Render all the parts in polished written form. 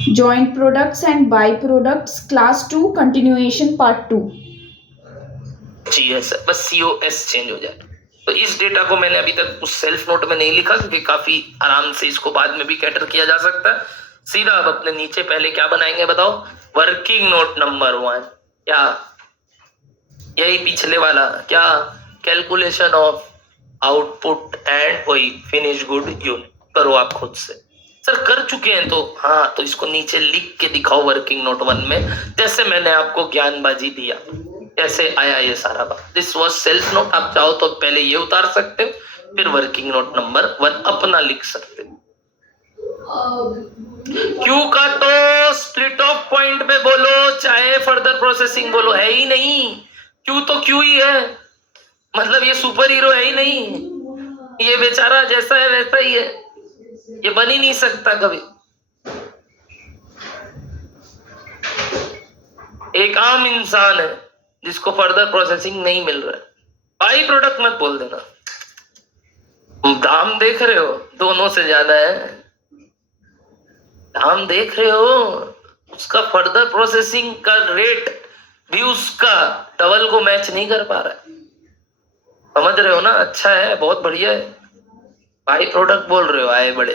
Joint products and byproducts, class 2, continuation, part 2. GS बस COS change हो जाए। तो इस डेटा को मैंने अभी तक उस सेल्फ नोट में नहीं लिखा क्योंकि काफी आराम से इसको बाद में भी कैटर किया जा सकता है। सीधा अब अपने नीचे पहले क्या बनाएंगे बताओ? वर्किंग नोट नंबर 1, क्या यही पिछले वाला, क्या कैलकुलेशन ऑफ आउटपुट एंड वही फिनिश गुड यूनिट। करो आप खुद से। सर कर चुके हैं तो हाँ, तो इसको नीचे लिख के दिखाओ वर्किंग नोट 1 में, जैसे मैंने आपको ज्ञानबाजी दिया कैसे आया ये सारा बात। This was self note. आप चाहो तो पहले ये उतार सकते हो, फिर वर्किंग नोट नंबर 1 अपना लिख सकते हो। क्यू का तो स्प्लिट ऑफ पॉइंट में बोलो चाहे फर्दर प्रोसेसिंग बोलो, है ही नहीं। क्यू तो क्यू ही है, मतलब ये सुपर हीरो है ही नहीं। ये बेचारा जैसा है वैसा ही है, ये बन ही नहीं सकता कभी। एक आम इंसान है जिसको फर्दर प्रोसेसिंग नहीं मिल रहा है। बाई प्रोडक्ट मत बोल देना, दाम देख रहे हो दोनों से ज्यादा है। दाम देख रहे हो, उसका फर्दर प्रोसेसिंग का रेट भी उसका डबल को मैच नहीं कर पा रहा है। समझ रहे हो ना? अच्छा है, बहुत बढ़िया है। बाई प्रोडक्ट बोल रहे हो, आए बड़े।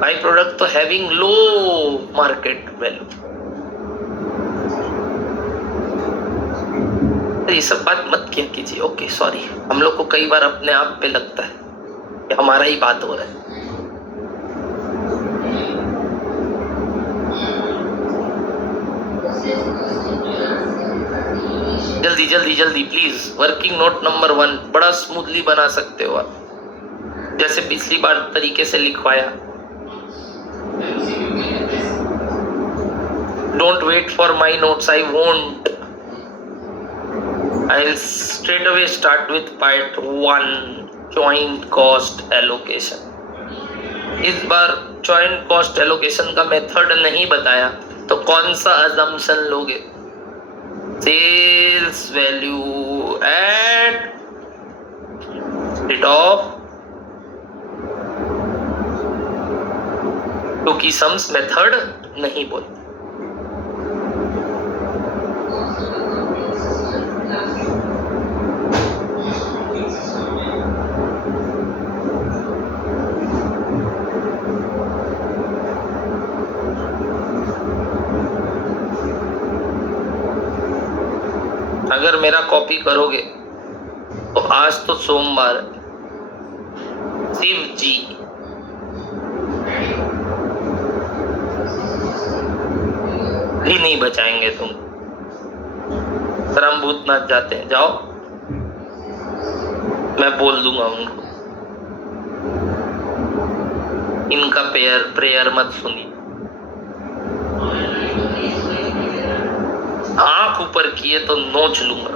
बाई प्रोडक्ट तो हैविंग लो मार्केट वैल्यू। ये सब बात मत किया कीजिए। ओके सॉरी, हम लोग को कई बार अपने आप पे लगता है कि हमारा ही बात हो रहा है। जल्दी जल्दी जल्दी प्लीज। वर्किंग नोट नंबर 1 बड़ा स्मूथली बना सकते हो आप, जैसे पिछली बार तरीके से लिखवाया। Don't wait for my notes, I won't. I'll straight away start with part 1, joint cost allocation. इस बार joint cost allocation का मेथड नहीं बताया, तो कौन सा assumption लोगे? Sales value at rate of क्योंकि सम्स मेथड नहीं बोलते। अगर मेरा कॉपी करोगे तो आज तो सोमवार, शिव जी भी नहीं बचाएंगे तुम। सर हम भूतनाथ जाते हैं, जाओ, मैं बोल दूंगा उनको। इनका प्रेयर मत सुनिए। आंख ऊपर किए तो नोच लूंगा।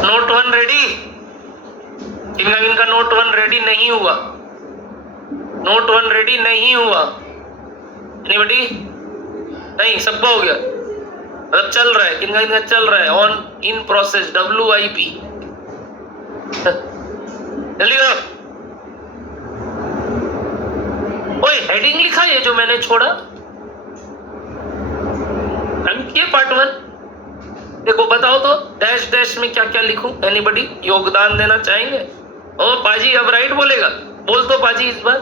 Note 1 ready? इनका नोट 1 रेडी नहीं हुआ। नोट 1 रेडी नहीं हुआ। एनीबॉडी? नहीं, सबका हो गया। मतलब चल रहा है, इनका चल रहा है, ऑन इन प्रोसेस, WIP। जल्दी करो। ओए हेडिंग लिखा ये जो मैंने छोड़ा, अंकिए पार्ट 1। देखो बताओ तो डैश डैश में क्या क्या लिखूं? एनीबॉडी योगदान देना चाहेंगे? ओ पाजी अब राइट बोलेगा, बोल तो पाजी इस बार।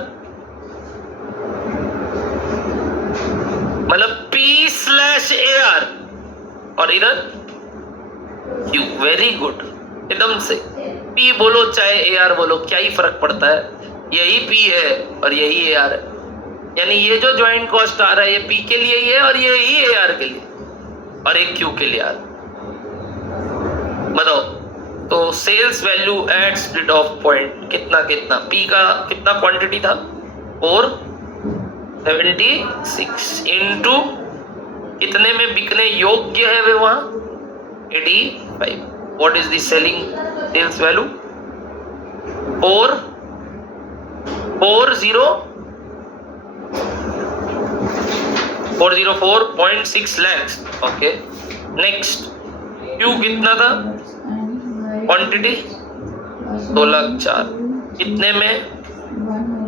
मतलब P/AR और इधर Q। वेरी गुड, एकदम से। P बोलो चाहे AR बोलो, क्या ही फर्क पड़ता है? यही P है और यही AR है। यानी ये जो ज्वाइंट कॉस्ट आ रहा है ये पी के लिए ही है और ये ही ए आर के लिए और एक क्यू के लिए आ रहा है। बताओ तो sales value at split of point कितना कितना पी का कितना क्वांटिटी था 476 इंटू कितने में बिकने योग्य है वे वहां 85। What is the selling sales value 404.6 lakhs। Okay next Q कितना था क्वांटिटी 2,04,000 कितने में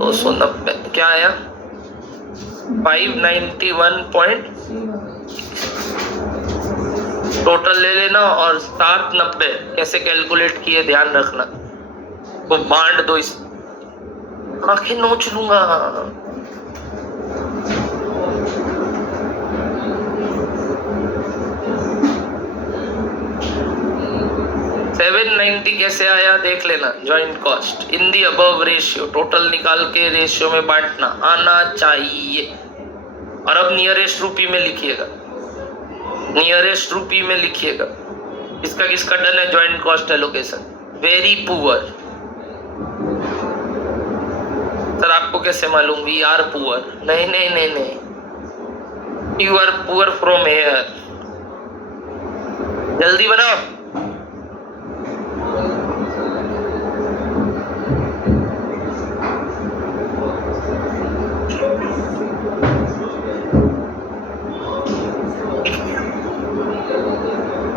290 क्या आया 591 टोटल ले लेना और 790 कैसे कैलकुलेट किए ध्यान रखना वो बांट दो इस आंखें नोच लूंगा। 790 कैसे आया देख लेना joint cost in the above ratio total निकाल के रेशियो में बांटना आना चाहिए। और अब नियरेस्ट रूपी में लिखिएगा नियरेस्ट रूपी में लिखिएगा इसका किसका डन है joint cost allocation very poor. Sir आपको कैसे मालूम वी आर पुअर नहीं नहीं नहीं नहीं you are poor from here जल्दी बनाओ।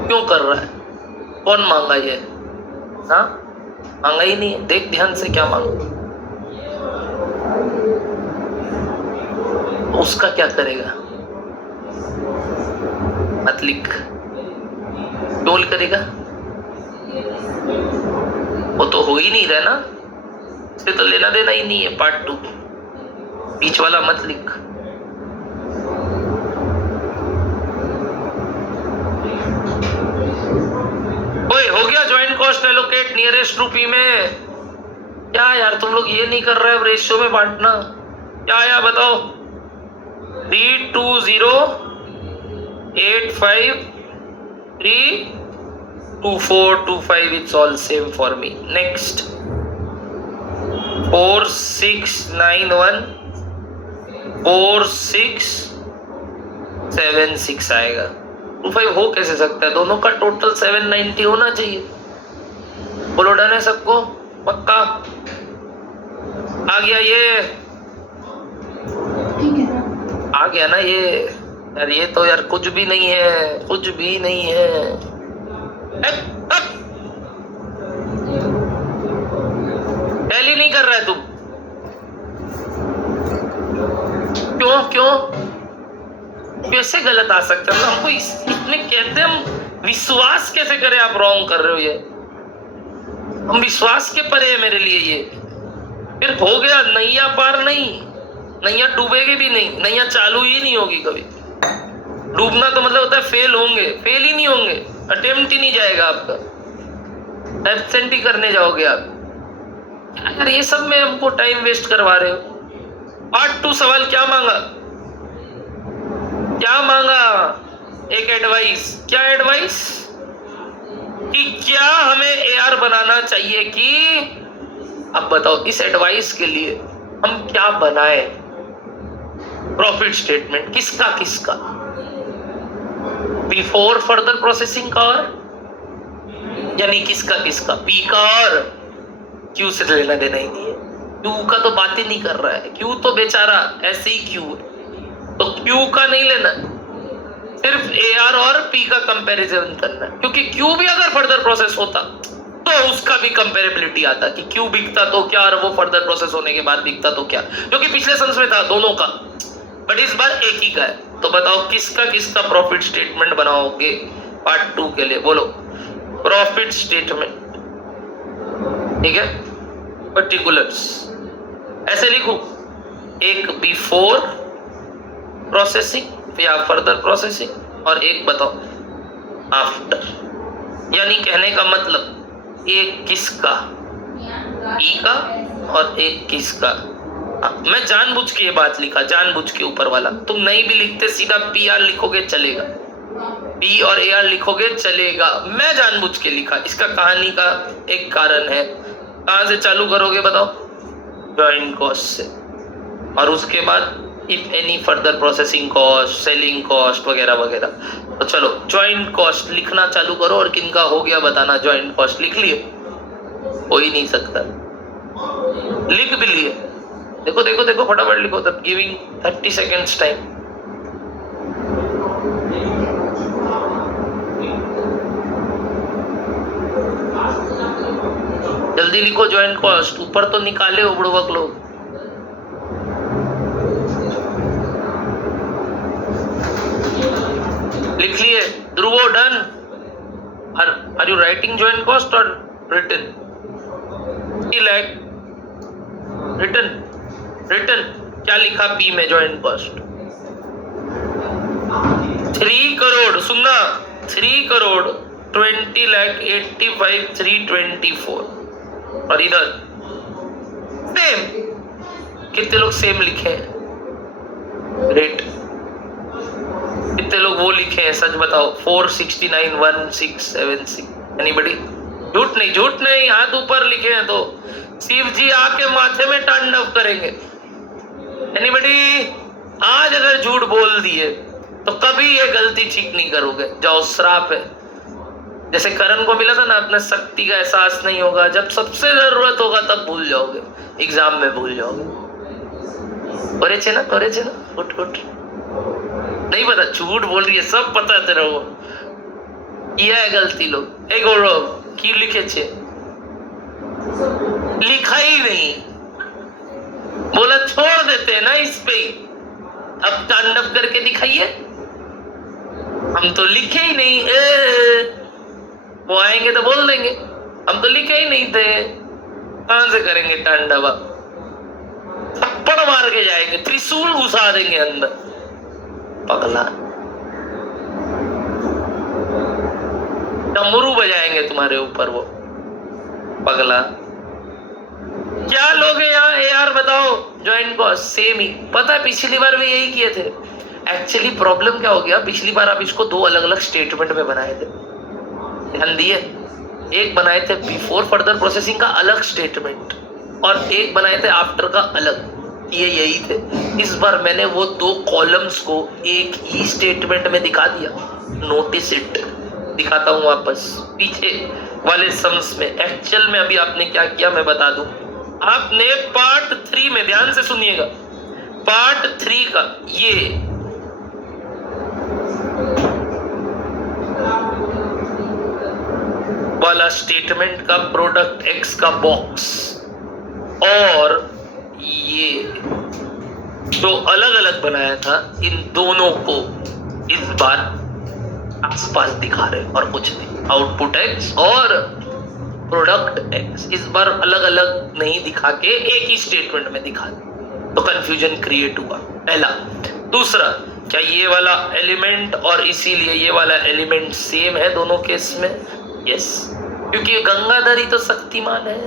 क्यों कर रहा है कौन मांगा ये हाँ मांगा ही नहीं है देख ध्यान से क्या मांगा उसका क्या करेगा मत लिख टोल करेगा वो तो हो ही नहीं रहा ना इससे तो लेना देना ही नहीं है पार्ट 2 बीच वाला मत लिख। ओए हो गया ज्वाइंट कॉस्ट एलोकेट नियरेस्ट रूपी में क्या यार तुम लोग ये नहीं कर रहे हो रेशियो में बांटना क्या आया बताओ 320853242 it's all same for me next 46914676 आएगा 25 हो कैसे सकता है दोनों का टोटल 790 होना चाहिए बोलो डन है सबको पक्का आ गया ये ठीक है आ गया ना ये यार ये तो यार कुछ भी नहीं है कुछ भी नहीं है टैली नहीं कर रहा है तुम क्यों कैसे गलत आ सकते हैं हमको इतने कहते हम विश्वास कैसे करें आप रॉन्ग कर रहे हो ये हम विश्वास के परे है मेरे लिए ये फिर हो गया नैया पार नहीं नैया डूबेगी भी नहीं नैया चालू ही नहीं होगी कभी डूबना तो मतलब होता है फेल होंगे फेल ही नहीं होंगे अटेम्प्ट ही नहीं जाएगा आपका एब्सेंट ही करने जाओगे आप यार ये सब में हमको टाइम वेस्ट करवा रहे हो। पार्ट 2 सवाल क्या मांगा एक एडवाइस क्या एडवाइस कि क्या हमें एआर बनाना चाहिए कि अब बताओ इस एडवाइस के लिए हम क्या बनाए प्रॉफिट स्टेटमेंट किसका बिफोर फर्दर प्रोसेसिंग का और यानी किसका पी का और क्यू से लेना देना ही नहीं है क्यू का तो बात ही नहीं कर रहा है क्यू तो बेचारा ऐसे ही क्यू है तो क्यू का नहीं लेना सिर्फ एआर और पी का कंपैरिजन करना है क्योंकि क्यू भी अगर फर्दर प्रोसेस होता तो उसका भी कंपेरेबिलिटी आता कि क्यू बिकता तो क्या और वो फर्दर प्रोसेस होने के बाद बिकता तो क्या क्योंकि पिछले सेंस में था दोनों का बट इस बार एक ही का है। तो बताओ किसका प्रॉफिट स्टेटमेंट बनाओगे पार्ट 2 के लिए बोलो प्रॉफिट स्टेटमेंट ठीक है पर्टिकुलर्स ऐसे लिखो एक बिफोर प्रोसेसिंग या फर्दर प्रोसेसिंग और एक बताओ आफ्टर यानी कहने का मतलब एक किसका ई का और एक किसका मैं जानबूझ के ये बात लिखा, जानबूझ के ऊपर वाला। तुम नहीं भी लिखते सीधा PR लिखोगे चलेगा, P और AR लिखोगे चलेगा, मैं जानबूझ के लिखा। इसका कहानी का एक कारण है। कहां से चालू करोगे बताओ? ज्वाइंट कॉस्ट से, और उसके बाद if any further processing cost, selling cost वगैरह वगैरह। तो चलो ज्वाइंट कॉस्ट लिखना चालू करो, और किनका हो गया बताना। ज्वाइंट कॉस्ट लिख लिए? हो ही नहीं सकता। लिख भी लिए? देखो देखो देखो, फटाफट लिखो, तब गिविंग 30 सेकेंड्स टाइम। जल्दी लिखो ज्वाइंट कॉस्ट, ऊपर तो निकाले उबड़वक लोग। लिख लिए? ध्रुवो done? Are you writing joint cost और रिटन? रिटन रिटन क्या लिखा P में ज्वाइंट कॉस्ट? 3 करोड़, सुनना, 3 करोड़ 20,85,324। और इधर सेम, कितने लोग सेम लिखे हैं? रेट कितने लोग वो लिखे हैं सच बताओ? 469,1676। एनीबडी? झूठ नहीं, झूठ नहीं, हाथ ऊपर लिखे हैं तो शिव जी आके माथे में तांडव करेंगे। एनीबडी? आज अगर झूठ बोल दिए तो कभी ये गलती ठीक नहीं करोगे, जाओ श्राप है। जैसे करण को मिला था ना, अपने शक्ति का एहसास नहीं होगा, जब सबसे जरूरत होगा तब भूल जाओगे, एग्जाम में भूल जाओगे। करे ना उठ उठ, नहीं पता, झूठ बोल रही है, सब पता है तेरा। वो किया है गलती लोग। एक गौरव की लिखे छे, लिखा ही नहीं, बोला छोड़ देते हैं ना इस पे, अब तांडव करके दिखाइए। हम तो लिखे ही नहीं, वो आएंगे तो बोल देंगे हम तो लिखे ही नहीं थे। कहां से करेंगे तांडव? थप्पड़ मार के जाएंगे, त्रिशूल घुसा देंगे अंदर। पगला, डमरू बजाएंगे तुम्हारे ऊपर वो। पगला, क्या लोगे यहाँ AR बताओ? ज्वाइंट कॉस्ट सेम ही, पता है पिछली बार भी यही किए थे। एक्चुअली प्रॉब्लम क्या हो गया, पिछली बार आप इसको 2 अलग अलग स्टेटमेंट में बनाए थे, ध्यान दिए? एक बनाए थे बिफोर फर्दर प्रोसेसिंग का अलग स्टेटमेंट, और एक बनाए थे आफ्टर का अलग। ये यही थे। इस बार मैंने वो 2 कॉलम्स को एक ही स्टेटमेंट में दिखा दिया। नोटिस इट, दिखाता हूं वापस पीछे वाले सम्स में। एक्चुअल में अभी आपने क्या किया मैं बता दूं। आपने पार्ट 3 में, ध्यान से सुनिएगा, पार्ट 3 का ये वाला स्टेटमेंट का प्रोडक्ट X का बॉक्स, और ये जो अलग अलग बनाया था, इन दोनों को इस बार आसपास दिखा रहे और कुछ नहीं। आउटपुट X और प्रोडक्ट X इस बार अलग अलग नहीं दिखा के एक ही स्टेटमेंट में दिखा दे, तो कंफ्यूजन क्रिएट हुआ। पहला। दूसरा, क्या ये वाला एलिमेंट और इसीलिए ये वाला एलिमेंट सेम है दोनों केस में? यस, क्योंकि गंगाधरी तो शक्तिमान है,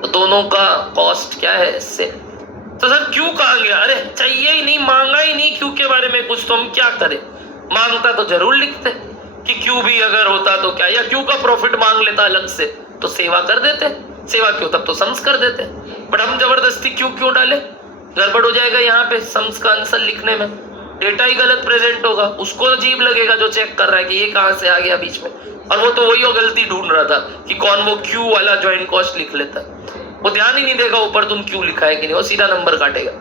तो दोनों का कॉस्ट क्या है इससे। तो सर क्यों कहा गया? अरे चाहिए ही नहीं, मांगा ही नहीं क्यों के बारे में कुछ, तो हम क्या करें? मांगता तो जरूर लिखते कि क्यों भी अगर होता तो क्या, या क्यों का प्रॉफिट मांग लेता अलग से तो सेवा कर देते। सेवा क्यों, तब तो सम्स कर देते। बट हम जबरदस्ती क्यों डाले? गड़बड़ हो जाएगा यहाँ पे सम्स का आंसर लिखने में, डेटा ही गलत प्रेजेंट होगा, उसको अजीब लगेगा जो चेक कर रहा है कि ये कहां से आ गया बीच में। और वो तो वही वो गलती ढूंढ रहा था कि कौन वो क्यू वाला ज्वाइंट कॉस्ट लिख लेता है। वो ध्यान ही नहीं देगा ऊपर तुम क्यों लिखा है कि नहीं, वो सीधा नंबर काटेगा।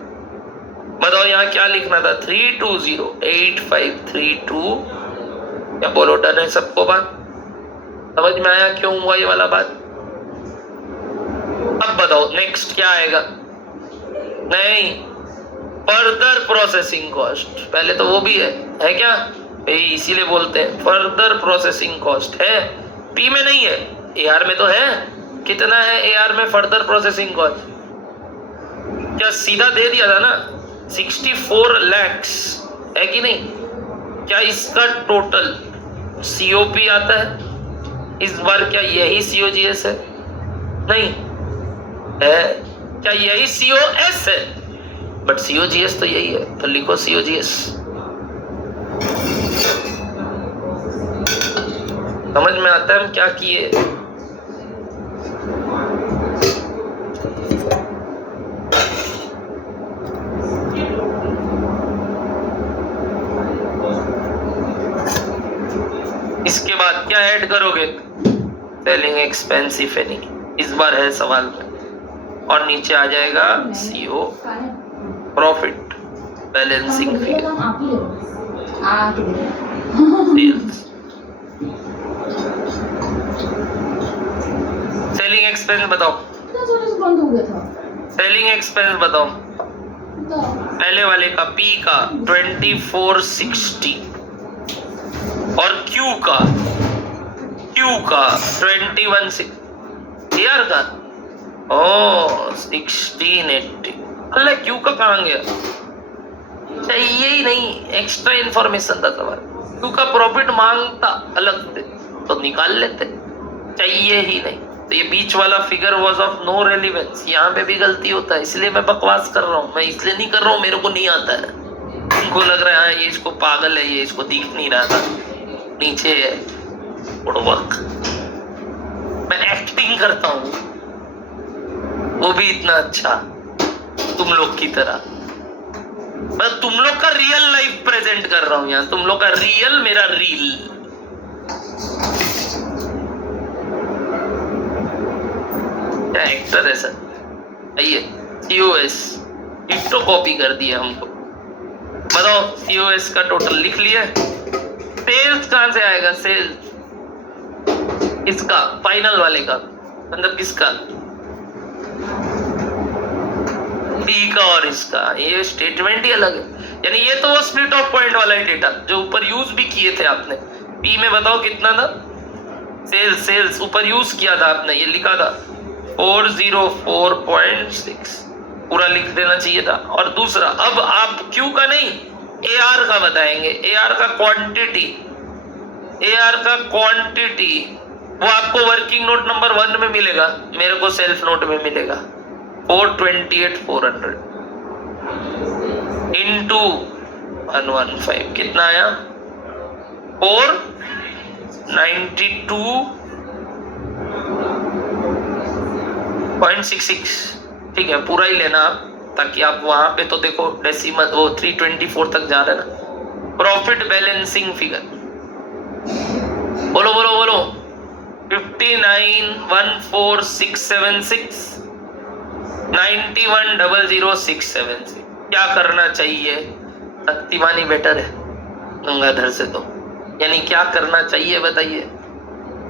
बताओ यहाँ क्या लिखना था? 3208532। क्या बोलो, डन है सबको? बात समझ में आया क्यों हुआ ये वाला बात? अब बताओ नेक्स्ट क्या आएगा? नहीं, फर्दर प्रोसेसिंग कॉस्ट। पहले तो वो भी है क्या? इसीलिए बोलते हैं फर्दर प्रोसेसिंग कॉस्ट है, P में नहीं है, AR में तो है। कितना है AR में फर्दर प्रोसेसिंग कॉस्ट? क्या सीधा दे दिया था ना, 64 lakhs है कि नहीं? क्या इसका टोटल COP आता है इस बार? क्या यही COGS है? नहीं है। क्या यही COS है? बट COGS तो यही है, तो लिखो COGS। समझ में आता है हम क्या किए? इसके बाद क्या ऐड करोगे? सेलिंग एक्सपेंस इफ एनी, इस बार है सवाल में, और नीचे आ जाएगा CO profit balancing figure, sales. Selling expense बताओ, बंद हो गया था। सेलिंग एक्सपेंस बताओ, पहले वाले का P का 2460 और Q का 2160, AR का 1680। अल्लाह Q का कहाँ गया? चाहिए ही नहीं, एक्स्ट्रा इंफॉर्मेशन था सवाल। Q का प्रॉफिट मांगता अलग से तो निकाल लेते, चाहिए ही नहीं। तो ये बीच वाला figure was of no relevance, यहाँ पे भी गलती होता है, इसलिए मैं बकवास कर रहा हूँ। मैं इसलिए नहीं कर रहा हूँ, मेरे को नहीं आता है, उनको लग रहा है ये इसको पागल है, ये इसको दिख नहीं रहा था नीचे है वर्क। मैं एक्टिंग करता हूँ, वो भी इतना अच्छा तुम लोग की तरह। मैं तुम लोग का रियल लाइफ प्रेजेंट कर रहा हूँ यहाँ, तुम लोग का रियल, मेरा रील। क्या एक्टर है सर? आइए COS डिट्टो कॉपी कर दिया हमको। बताओ COS का टोटल लिख लिया। सेल्स कहां से आएगा? सेल्स इसका फाइनल वाले का, मतलब किसका? B का और इसका, ये स्टेटमेंट ही अलग है। यानी ये तो वो स्प्लिट ऑफ पॉइंट वाला ही डेटा जो ऊपर यूज भी किए थे आपने। P में बताओ कितना था? सेल्स ऊपर यूज किया था आपने, ये लिखा था 404.6, पूरा लिख देना चाहिए था। और दूसरा, अब आप Q का नहीं AR का बताएंगे। AR का क्वांटिटी वो आपको वर्किंग नोट नंबर 1 में मिलेगा, मेरे को सेल्फ नोट में मिलेगा 428,400 इंटू 115 कितना आया? 492.66। ठीक है, पूरा ही लेना आप, ताकि आप वहां पे तो देखो डेसिमल वो 324 तक जा रहा है ना। प्रॉफिट बैलेंसिंग फिगर बोलो 59,14676 91,00676। क्या करना चाहिए? शक्तिमानी बेटर है गंगाधर से तो, यानी क्या करना चाहिए बताइए?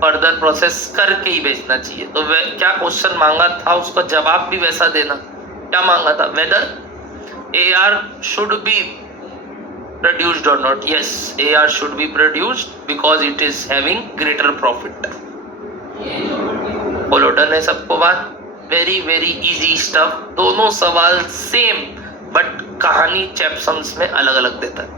फर्दर प्रोसेस करके ही बेचना चाहिए। तो क्या क्वेश्चन मांगा था, उसका जवाब भी वैसा देना। क्या मांगा था? Whether AR should be produced or not? Yes, AR should be produced because it is having greater profit. बोलो डन है सबको बात? Very very easy stuff. दोनों सवाल सेम, बट कहानी चैप्सम्स में अलग अलग देता है।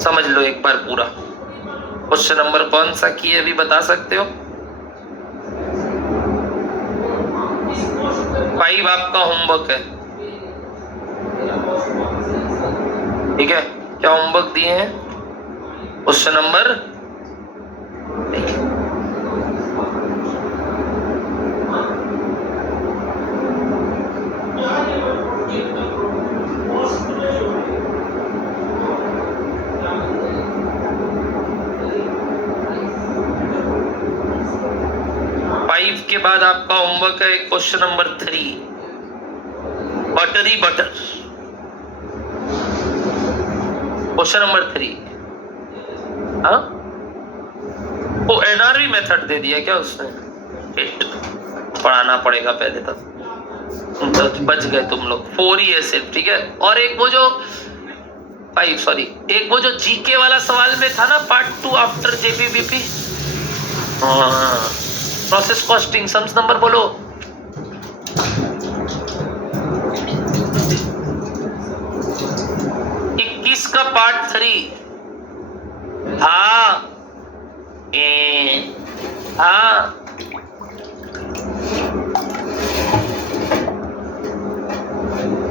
समझ लो एक बार पूरा। क्वेश्चन नंबर कौन सा किए अभी बता सकते हो? 5 आपका होमवर्क है, ठीक है? क्या होमवर्क दिए हैं? क्वेश्चन नंबर 5 के बाद आपका होमवर्क है question number 3, buttery butter. Question number 3, हाँ वो NRV मेथड दे दिया क्या उसने? पढ़ाना पड़ेगा पहले तक, तो बच गए तुम लोग। 4 ही है सिर्फ, ठीक है? और एक वो जो 5 सॉरी, एक वो जो GK वाला सवाल में था ना, part 2 after JPBP, process costing, sums number बोलो। का पार्ट 3। हाँ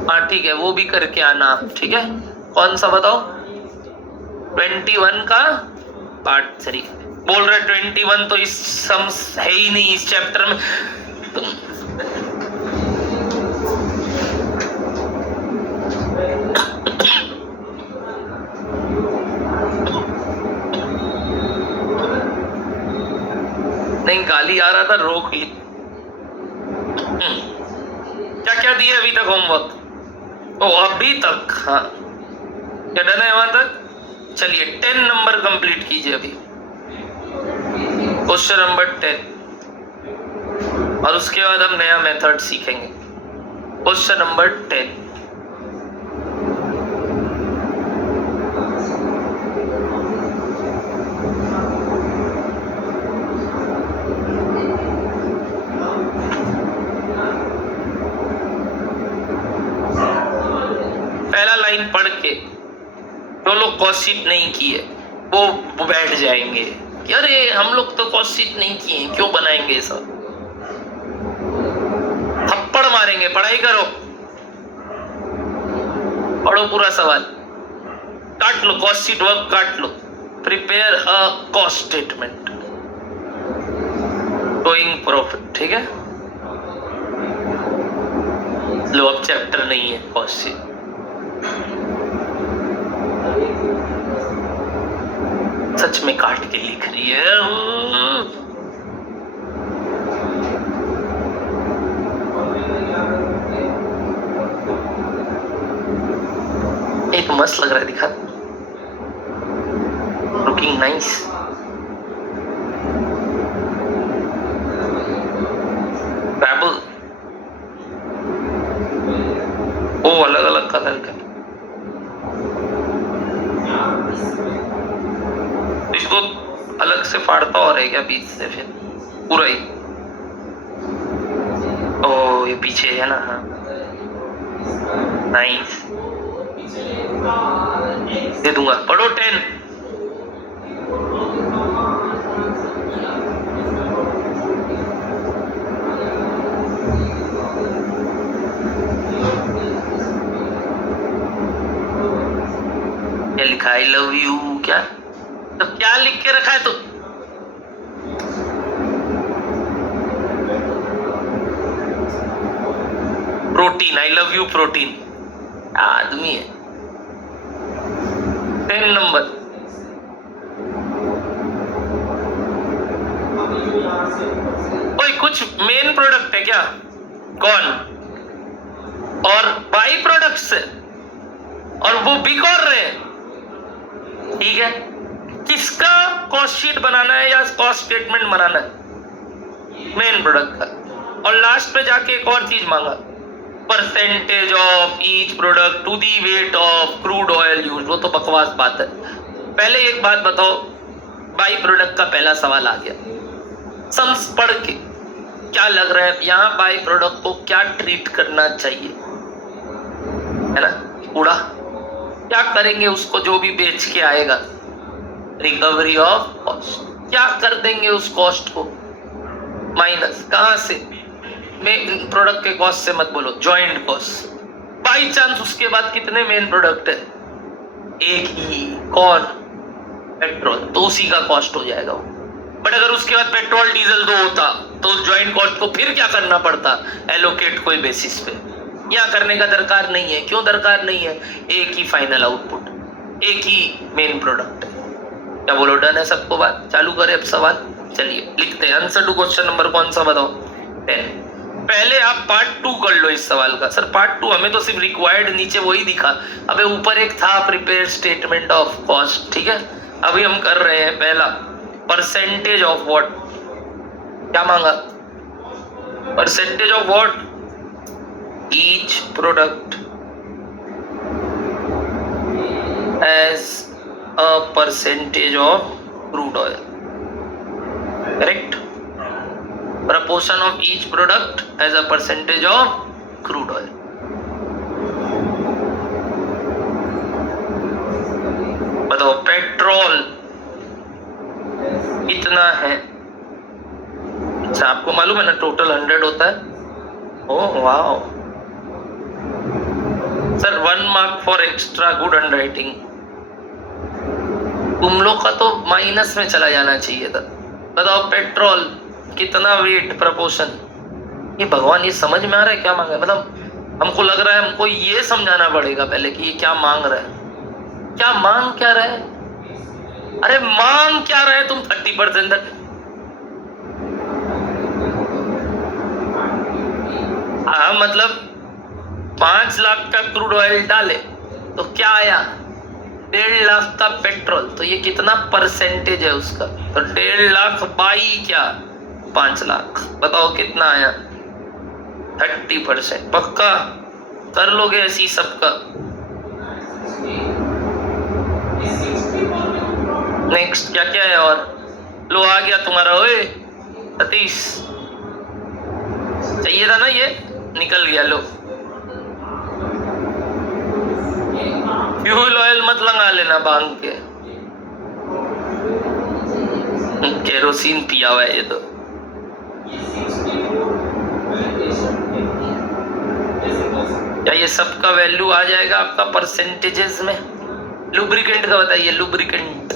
हाँ ठीक है, वो भी करके आना आप, ठीक है। कौन सा बताओ? 21 का पार्ट 3 बोल रहे। 21 तो इस सम्स है ही नहीं इस चैप्टर में। नहीं, गाली आ रहा था, रोक ली। क्या क्या दिया अभी तक होमवर्क? ओ अभी तक, हाँ क्या डन है वहां तक? चलिए 10 नंबर कंप्लीट कीजिए अभी, क्वेश्चन नंबर 10, और उसके बाद हम नया मेथड सीखेंगे। क्वेश्चन नंबर 10, पहला लाइन पढ़ के जो लोग कॉस्ट शीट नहीं किए वो बैठ जाएंगे कि अरे हम लोग तो कॉस्ट शीट नहीं किए, क्यों बनाएंगे सब। थप्पड़ मारेंगे। पढ़ाई करो, पढ़ो पूरा सवाल, काट लो कॉस्ट शीट वर्क, काट लो। Prepare a cost statement showing profit, ठीक है। लो अब चैप्टर नहीं है कॉस्ट शीट। सच में काट के लिख रही है। एक मस्त लग रहा है, दिखा। Looking nice. पैबल, ओ अलग अलग कलर का। इसको अलग से फाड़ता और है क्या बीच से? फिर पूरा ही। ओ ये पीछे है ना, हाँ नाइस। दे दूंगा, पढ़ो 10। क्या लिखा? I love you. क्या तो क्या लिख के रखा है? तो protein, I love you protein. आदमी है। 10 नंबर, ओए कुछ मेन प्रोडक्ट है क्या? कौन? और बाई प्रोडक्ट से, और वो बिक और रहे हैं, ठीक है। किसका कॉस्ट शीट बनाना है या कॉस्ट स्टेटमेंट बनाना है? मेन प्रोडक्ट का। और लास्ट में जाके एक और चीज मांगा, percentage of each product to the weight of crude oil use. वो तो बकवास बात है। पहले एक बात बताओ, बाई प्रोडक्ट का पहला सवाल आ गया। सम्स पढ़ के क्या लग रहा है यहाँ बाई प्रोडक्ट को क्या ट्रीट करना चाहिए, है ना? कूड़ा। क्या करेंगे उसको जो भी बेच के आएगा? Recovery of cost. क्या कर देंगे उस कॉस्ट को? माइनस। कहां से? मेन प्रोडक्ट के कॉस्ट से मत बोलो, जॉइंट कॉस्ट। बाई चांस उसके बाद कितने मेन प्रोडक्ट है? एक ही। कौन? पेट्रोल। तो उसी का कॉस्ट हो जाएगा वो। बट अगर उसके बाद पेट्रोल डीजल 2 होता तो जॉइंट कॉस्ट को फिर क्या करना पड़ता? एलोकेट कोई बेसिस पे। यहाँ करने का दरकार नहीं है। क्यों दरकार नहीं है? एक ही फाइनल आउटपुट, एक ही मेन प्रोडक्ट है। क्या बोलो? डन है सबको बात? चालू करें अब सवाल। चलिए लिखते हैं आंसर टू क्वेश्चन नंबर कौन सा बताओ? 10। पहले आप पार्ट 2 कर लो इस सवाल का। सर पार्ट 2 हमें तो सिर्फ रिक्वायर्ड नीचे वही दिखा। अबे ऊपर एक था प्रिपेयर स्टेटमेंट ऑफ कॉस्ट, ठीक है। अभी हम कर रहे हैं पहला, परसेंटेज ऑफ व्हाट। क्या मांगा? Percentage of what? Each product as a percentage of crude oil, correct? Proportion of each product as a percentage of crude oil. बताओ पेट्रोल इतना है। अच्छा आपको मालूम है ना टोटल 100 होता है। Oh wow. Sir 1 mark for extra good handwriting. तुम लोग का तो माइनस में चला जाना चाहिए था। बताओ पेट्रोल कितना वेट प्रपोर्शन, ये भगवान ये समझ में आ रहा है क्या मांगा है? मतलब हमको लग रहा है हमको ये समझाना पड़ेगा पहले कि ये क्या मांग रहा है, क्या मांग क्या रहा है। अरे मांग क्या रहा है तुम 30% तक। हाँ मतलब 5 लाख का क्रूड ऑयल डाले तो क्या आया, 1.5 लाख का पेट्रोल, तो ये कितना परसेंटेज है उसका, तो 1.5 लाख बाई क्या 5 लाख, बताओ कितना आया 30%। पक्का कर लोगे ऐसी सबका। नेक्स्ट क्या क्या है और, लो आ गया तुम्हारा, ओए सतीश चाहिए था ना, ये निकल गया। लो फ्यूल ऑयल मत लगा लेना भांग के, केरोसिन पिया हुआ है ये तो। क्या ये सबका वैल्यू आ जाएगा आपका परसेंटेजेस में? लुब्रिकेंट का बताइए, lubricant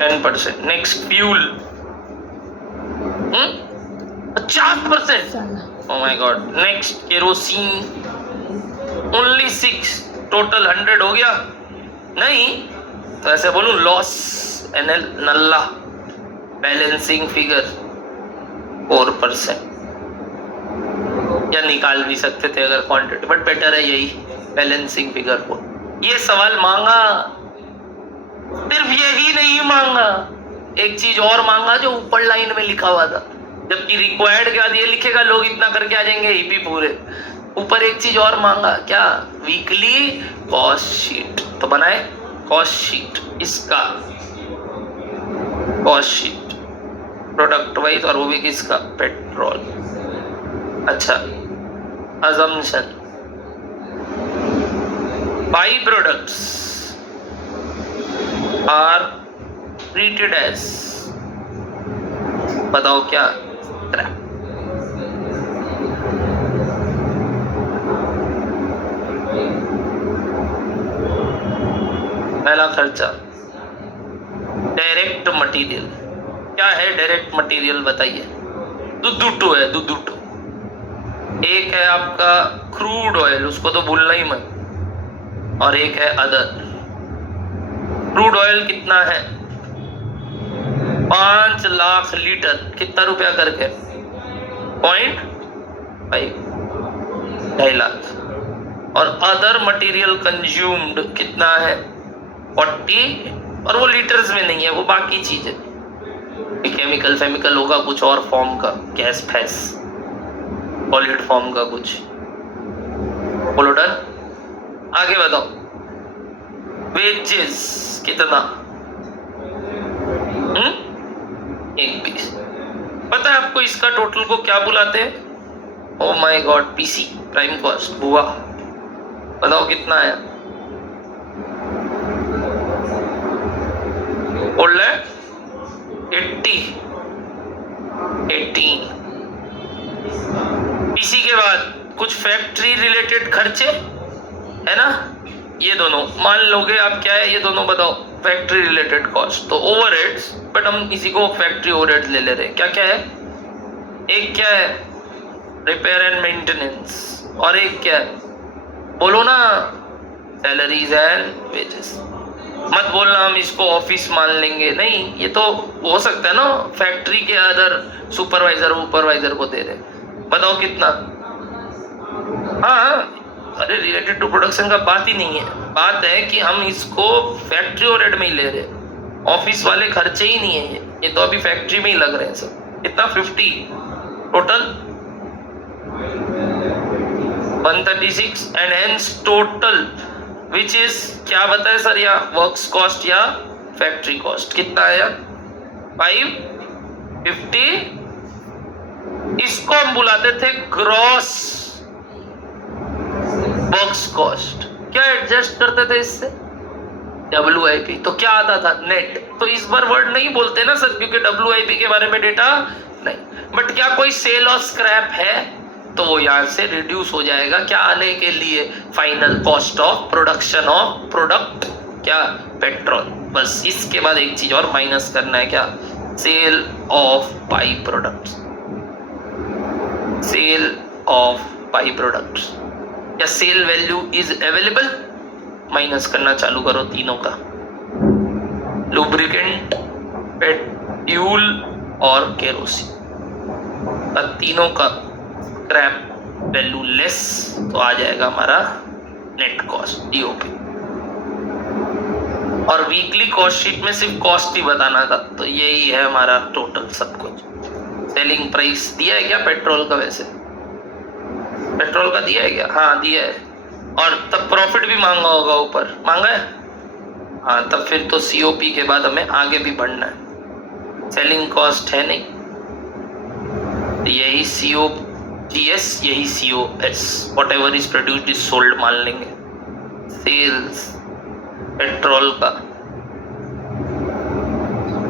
10%। Next fuel 50%। Oh my God. Next kerosene only 6, total 100 हो गया। नहीं तो ऐसे बोलूं लॉस एनएल नल्ला, बैलेंसिंग फिगर 4%, या निकाल भी सकते थे अगर क्वांटिटी, बट बेटर है यही बैलेंसिंग फिगर 4। ये सवाल मांगा, सिर्फ यही नहीं मांगा, एक चीज और मांगा जो ऊपर लाइन में लिखा हुआ था, जबकि रिक्वायर्ड के बाद ये लिखेगा लोग इतना करके आ जाएंगे ईपी पूरे। ऊपर एक चीज और मांगा, क्या, वीकली कॉस्ट शीट। तो बनाए कॉस्ट शीट, इसका कॉस्ट शीट प्रोडक्ट वाइज, और वो भी किसका, पेट्रोल। अच्छा assumption, by products are treated as, बताओ क्या, पहला खर्चा डायरेक्ट मटेरियल। क्या है डायरेक्ट मटेरियल बताइए? दुद्दुटो है, दुद्दुटो। एक है आपका क्रूड ऑयल, उसको तो भूलना ही मत, और एक है अदर। क्रूड ऑयल कितना है, 5 लाख लीटर, कितना रुपया करके, 0.5, 2.5 लाख। और अदर मटेरियल कंज्यूम्ड कितना है, 40, और वो लीटर्स में नहीं है, वो बाकी चीज है, केमिकल फेमिकल होगा कुछ और फॉर्म का, गैस फैस सॉलिड फॉर्म का कुछ। बोलो डन, आगे बताओ। वेजेस कितना, 1 पीस। पता है आपको इसका टोटल को क्या बुलाते हैं? Oh my God, PC, prime cost. बुआ बताओ कितना आया, बोल रहे 18। पीसी के बाद कुछ फैक्ट्री रिलेटेड खर्चे है ना, ये दोनों मान लोगे आप, क्या है ये दोनों बताओ, फैक्ट्री रिलेटेड कॉस्ट। तो ओवरहेड्स, बट हम इसी को फैक्ट्री ओवरहेड्स ले ले रहे हैं। क्या क्या है, एक क्या है, रिपेयर एंड मेंटेनेंस, और एक क्या है, बोलो ना, सैलरीज एंड वेजेस। मत बोलना हम इसको ऑफिस मान लेंगे, नहीं, ये तो हो सकता है ना फैक्ट्री के अदर सुपरवाइजर को दे रहे। बताओ कितना, हाँ अरे रिलेटेड टू प्रोडक्शन का बात ही नहीं है, बात है कि हम इसको फैक्ट्री ओवरहेड में ही ले रहे, ऑफिस वाले खर्चे ही नहीं है ये तो अभी फैक्ट्री में ही लग रहे हैं सब। इतना 50 total 136, and hence total which is क्या बताए सर, या वर्क्स कॉस्ट या फैक्ट्री कॉस्ट, कितना आया 550। इसको हम बुलाते थे ग्रॉस वर्क्स कॉस्ट। क्या एडजस्ट करते थे इससे, WIP। तो क्या आता था, नेट। तो इस बार वर्ड नहीं बोलते ना सर, क्योंकि WIP के बारे में डेटा नहीं। बट क्या कोई सेल और स्क्रैप है, तो वो यहाँ से रिड्यूस हो जाएगा, क्या आने के लिए, final cost of production of product, क्या, पेट्रोल। बस इसके बाद एक चीज और माइनस करना है, क्या, sale of by products, sale of by products, या sale value is available, minus करना चालू करो तीनों का, लुब्रिकेंट, पेट्यूल और केरोसिन, तीनों का स्क्रैप वैल्यू लेस, तो आ जाएगा हमारा नेट कॉस्ट, डीओपी। और वीकली कॉस्ट शीट में सिर्फ कॉस्ट ही बताना था, तो यही है हमारा टोटल सब कुछ। सेलिंग प्राइस दिया है क्या पेट्रोल का, वैसे पेट्रोल का दिया है क्या, हाँ दिया है, और तब प्रॉफिट भी मांगा होगा, ऊपर मांगा है, हाँ, तब फिर तो सीओपी के बाद हमें आगे भी बढ़ना है, सेलिंग कॉस्ट है नहीं, यही COGS, यही COS, what ever is produced is sold मान लेंगे। सेल्स पेट्रोल का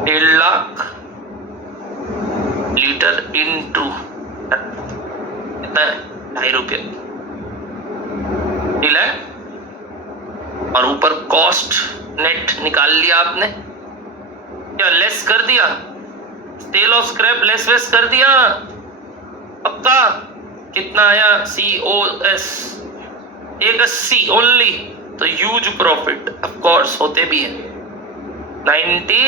1.5 लाख लीटर इनटू कितना है, 2.5 रुपये, ठीक है। और ऊपर कॉस्ट नेट निकाल लिया आपने, क्या लेस कर दिया, सेल ऑफ स्क्रैप लेस वेस कर दिया, पक्का कितना आया, COS 180 ओनली, तो ह्यूज प्रॉफिट ऑफ कोर्स होते भी हैं, 90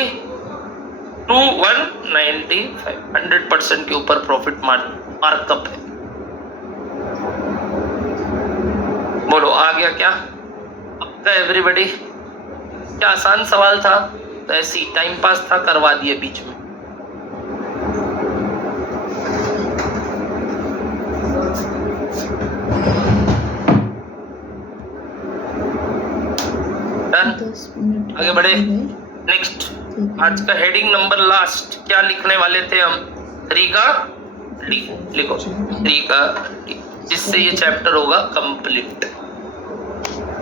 to 195, 100% के ऊपर प्रॉफिट मार्कअप है। बोलो आ गया क्या, अब एवरीबॉडी, क्या आसान सवाल था, तो ऐसी टाइम पास था, करवा दिए बीच में। आगे बढ़े, नेक्स्ट, आज का हेडिंग नंबर लास्ट, क्या लिखने वाले थे हम, 3 का डी, लिखो 3 का डी, जिससे ये चैप्टर होगा कंप्लीट।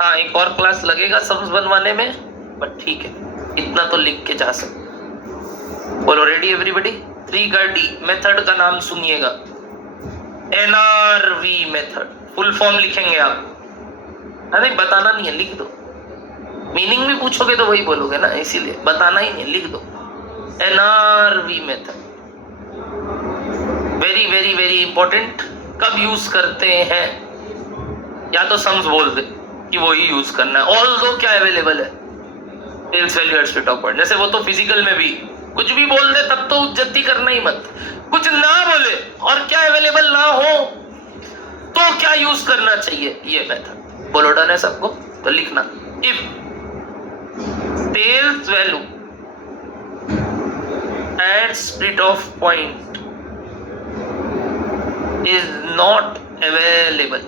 हाँ, एक और क्लास लगेगा सम्स बनवाने में, बट ठीक है, इतना तो लिख के जा सकते। बोलो रेडी एवरीबॉडी, 3 का डी, मेथड का नाम सुनिएगा, NRV मेथड, फुल फॉर्म लिखेंगे आप, अरे बताना नहीं है, लिख दो, मीनिंग भी पूछोगे तो वही बोलोगे ना, इसीलिए बताना ही नहीं, लिख दो, NRV method, very very very important. कब यूज करते हैं, या तो सम्स बोल दे कि वो ही यूज करना है, ऑल दो क्या अवेलेबल है, sales value at split of point, जैसे वो तो फिजिकल में भी कुछ भी बोल दे तब तो उज्जती करना ही मत, कुछ ना बोले और क्या अवेलेबल ना हो तो क्या यूज करना चाहिए, ये मेथड। बोलो डन है सबको, तो लिखना, if sales value at split of point is not available,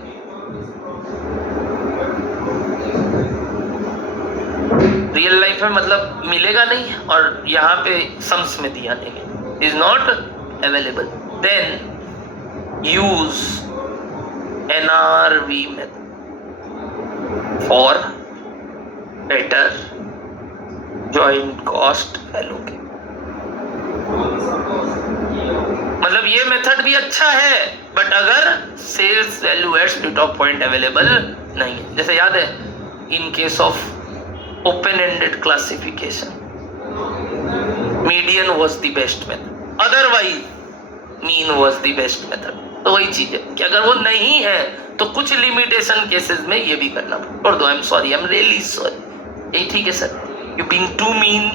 real life में मतलब मिलेगा नहीं, और यहाँ पे सम्स में दिया नहीं है, is not available, then use NRV method for better joint cost allocation. मतलब ये मेथड भी अच्छा है, बट अगर sales value at split of point available नहीं है, जैसे याद है in case of open ended classification median was the best method, otherwise mean was the best method। तो वही चीज है कि अगर वो नहीं है तो कुछ लिमिटेशन केसेस में ये भी करना पड़ दो, I am sorry, I am really sorry, यही ठीक है sir, you being to mean,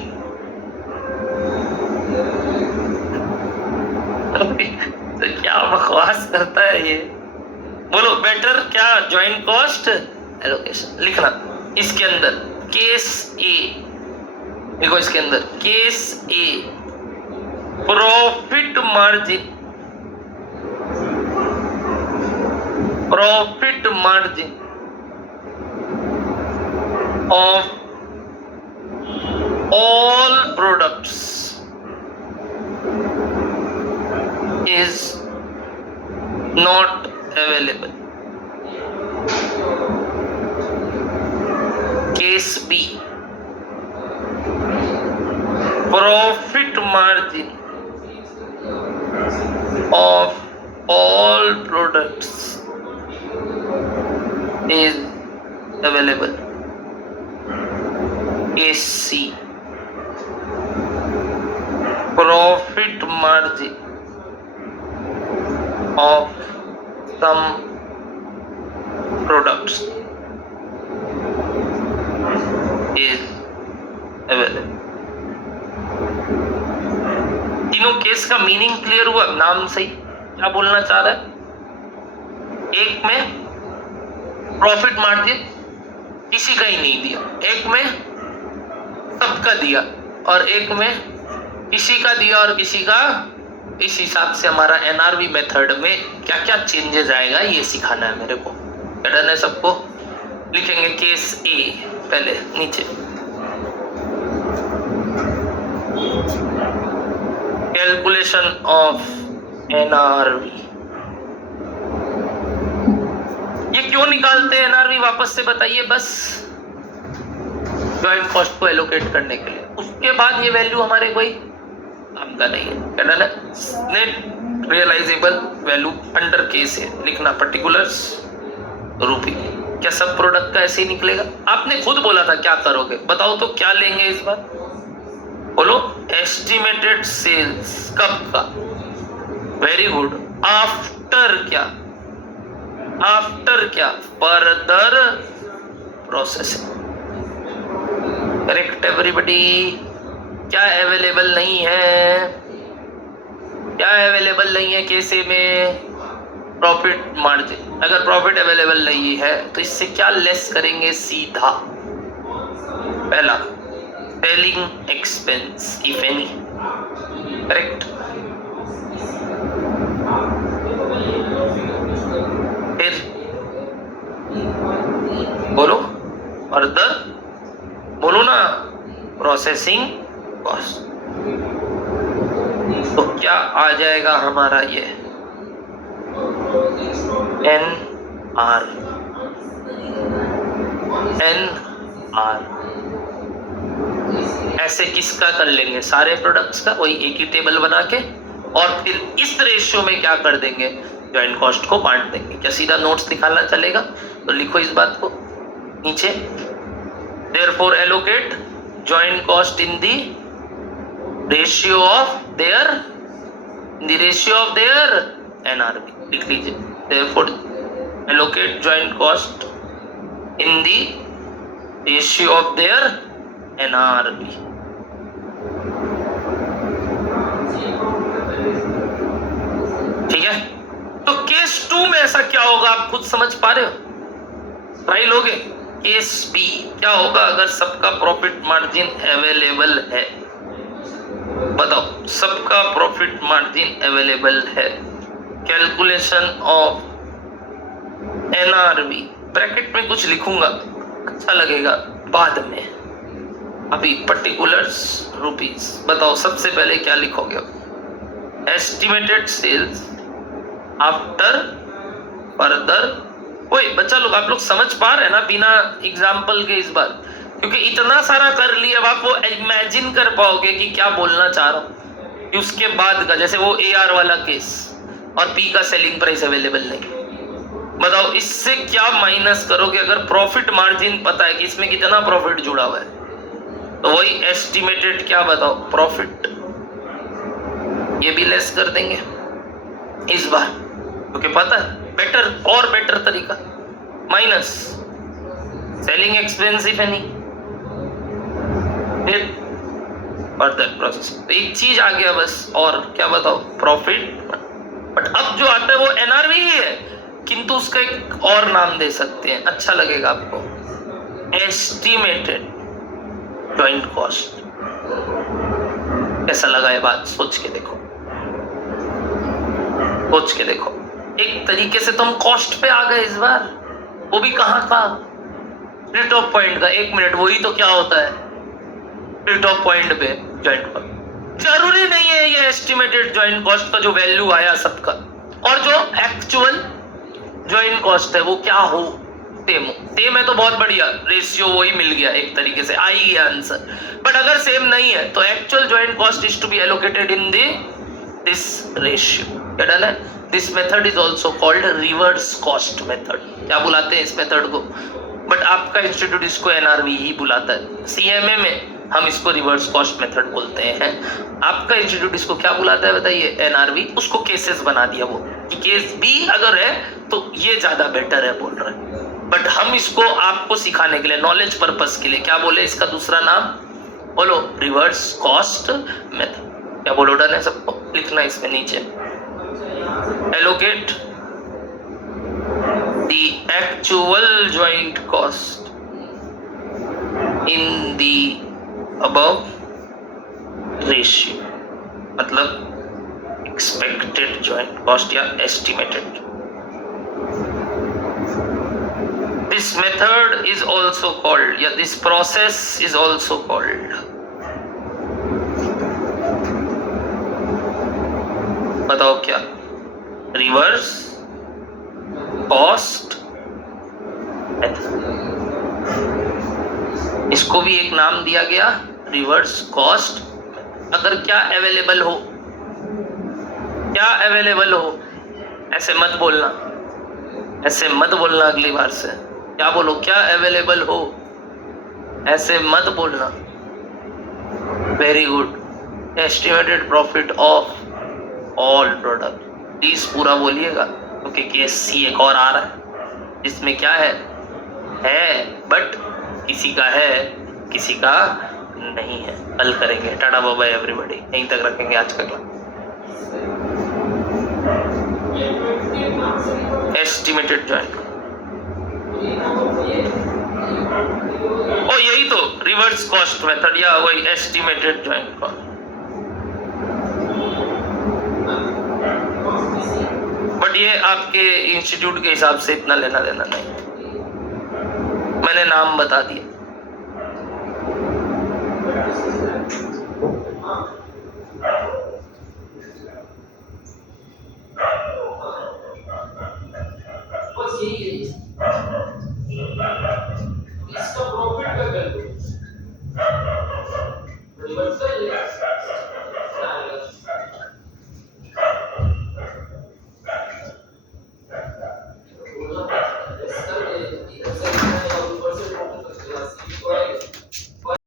तो क्या बकवास करता है ये। बोलो बेटर क्या, जॉइंट कॉस्ट एलोकेशन लिखना, इसके अंदर केस ए, देखो इसके अंदर case A, profit margin, profit margin of all products is not available. Case B, profit margin of all products is available. Case C, profit margin of some products is available. तीनों case का meaning clear हुआ? नाम सही क्या बोलना चाह रहा है? एक में प्रॉफिट मार्जिन किसी का ही नहीं दिया, एक में सबका दिया, और एक में किसी का दिया और किसी का। इस हिसाब से हमारा एनआरवी मेथड में क्या क्या चेंजेस आएगा ये सिखाना है मेरे को। डन है सबको? लिखेंगे केस ए पहले नीचे, कैलकुलेशन ऑफ एनआरवी। ये क्यों निकालते हैं एनआरवी वापस से बताइए? बस जॉइंट कॉस्ट को एलोकेट करने के लिए। उसके बाद ये वैल्यू हमारे कोई काम का नहीं है। क्या डन है? Net realisable value under case है लिखना, पर्टिकुलर्स रूपी। क्या सब प्रोडक्ट का ऐसे ही निकलेगा? आपने खुद बोला था क्या करोगे, बताओ तो क्या लेंगे इस बार? बोलो। एस्टिमेटेड सेल्स कब का? Very good. आफ्टर क्या? आफ्टर क्या? Further processing. Correct everybody? क्या अवेलेबल नहीं है? क्या अवेलेबल नहीं है केसे में? Profit margin. अगर प्रॉफिट अवेलेबल नहीं है तो इससे क्या लेस करेंगे? सीधा पहला selling expense if any. Correct. फिर बोलो फर्दर, बोलो ना, प्रोसेसिंग कॉस्ट। तो क्या आ जाएगा हमारा ये एन आर। ऐसे किसका कर लेंगे? सारे प्रोडक्ट्स का, वही एक ही टेबल बना के, और फिर इस रेशियो में क्या कर देंगे? जॉइंट कॉस्ट को बांट देंगे। क्या सीधा नोट्स निकालना चलेगा? तो लिखो इस बात को नीचे। Therefore allocate joint cost in the ratio of their NRB. लिख लीजिए। Therefore allocate joint cost in the ratio of their NRB. ठीक है? तो केस 2 में ऐसा क्या होगा आप खुद समझ पा रहे हो? ट्राई लोगे? केस बी क्या होगा अगर सबका प्रॉफिट मार्जिन अवेलेबल है? बताओ, सबका प्रॉफिट मार्जिन अवेलेबल है। कैलकुलेशन ऑफ एनआरबी, ब्रैकेट में कुछ लिखूंगा, अच्छा लगेगा बाद में, अभी पर्टिकुलर्स रुपीस। बताओ सबसे पहले क्या लिखोगे? Estimated sales after further. ओए बच्चा लोग, आप लोग समझ पा रहे हैं ना बिना एग्जाम्पल के इस बार? क्योंकि इतना सारा कर लिया, अब आप वो इमेजिन कर पाओगे कि क्या बोलना चाह रहा हूं। कि उसके बाद का, जैसे वो AR वाला केस और P का सेलिंग प्राइस अवेलेबल नहीं। बताओ इससे क्या माइनस करोगे? अगर प्रॉफिट मार्जिन पता है कि इसमें कितना प्रॉफिट जुड़ा हुआ है, तो वही एस्टिमेटेड क्या बताओ प्रॉफिट, ये भी लेस कर देंगे इस बार, क्योंकि पता है बेटर और बेटर तरीका। Minus selling expense if any, फिर फर्दर प्रोसेस। तो एक चीज आ गया बस, और क्या बताओ? प्रॉफिट। बट अब जो आता है वो एनआरवी ही है, किंतु उसका एक और नाम दे सकते हैं, अच्छा लगेगा आपको। Estimated joint cost. कैसा लगा ये बात? सोच के देखो, सोच के देखो। एक तरीके से तुम कॉस्ट पे आ गए इस बार, वो भी कहाँ का? स्प्लिट ऑफ पॉइंट का। 1 मिनट, वही तो क्या होता है स्प्लिट ऑफ पॉइंट पे जॉइंट कॉस्ट। जरूरी नहीं है ये एस्टिमेटेड जॉइंट कॉस्ट का जो वैल्यू आया सबका, और जो एक्चुअल जॉइंट कॉस्ट है वो क्या हो, सेम है तो बहुत बढ़िया, रेशियो वही मिल गया, एक तरीके से आई गया आंसर। बट अगर सेम नहीं है तो actual joint cost is to be allocated in this ratio. क्या डन है? This method is also called reverse cost method. क्या बुलाते हैं इस मेथड को? बट आपका इंस्टीट्यूट इसको एनआरवी ही बुलाता है। सीएमए में हम इसको रिवर्स कॉस्ट मेथड बोलते हैं। आपका इंस्टीट्यूट इसको क्या बुलाता है बताइए? एनआरवी। उसको केसेस बना दिया वो कि केस बी अगर है तो ये ज्यादा बेटर है बोल रहा है। बट हम इसको आपको सिखाने के लिए, नॉलेज पर्पस के लिए क्या बोले इसका दूसरा नाम? बोलो, रिवर्स कॉस्ट मेथड। क्या बोलो? डन है सबको? लिखना इसमें नीचे, allocate the actual joint cost in the above ratio, मतलब expected joint cost या estimated। This method is also called, या this process is also called, बताओ क्या? Reverse cost method. इसको भी एक नाम दिया गया, रिवर्स कॉस्ट। अगर क्या अवेलेबल हो, क्या अवेलेबल हो, ऐसे मत बोलना, ऐसे मत बोलना अगली बार से। क्या बोलो? क्या अवेलेबल हो, ऐसे मत बोलना। Very good. Estimated profit of all product, please पूरा बोलिएगा, क्योंकि केस सी एक और आ रहा है जिसमें क्या है बट किसी का है किसी का नहीं है। कल करेंगे। Tata bye bye everybody. यहीं तक रखेंगे आज का क्लास। एस्टिमेटेड जॉइंट, ओ यही तो रिवर्स कॉस्ट मेथड या वही एस्टिमेटेड जॉइंट कॉस्ट। बट ये आपके इंस्टीट्यूट के हिसाब से इतना लेना देना नहीं, मैंने नाम बता दिया।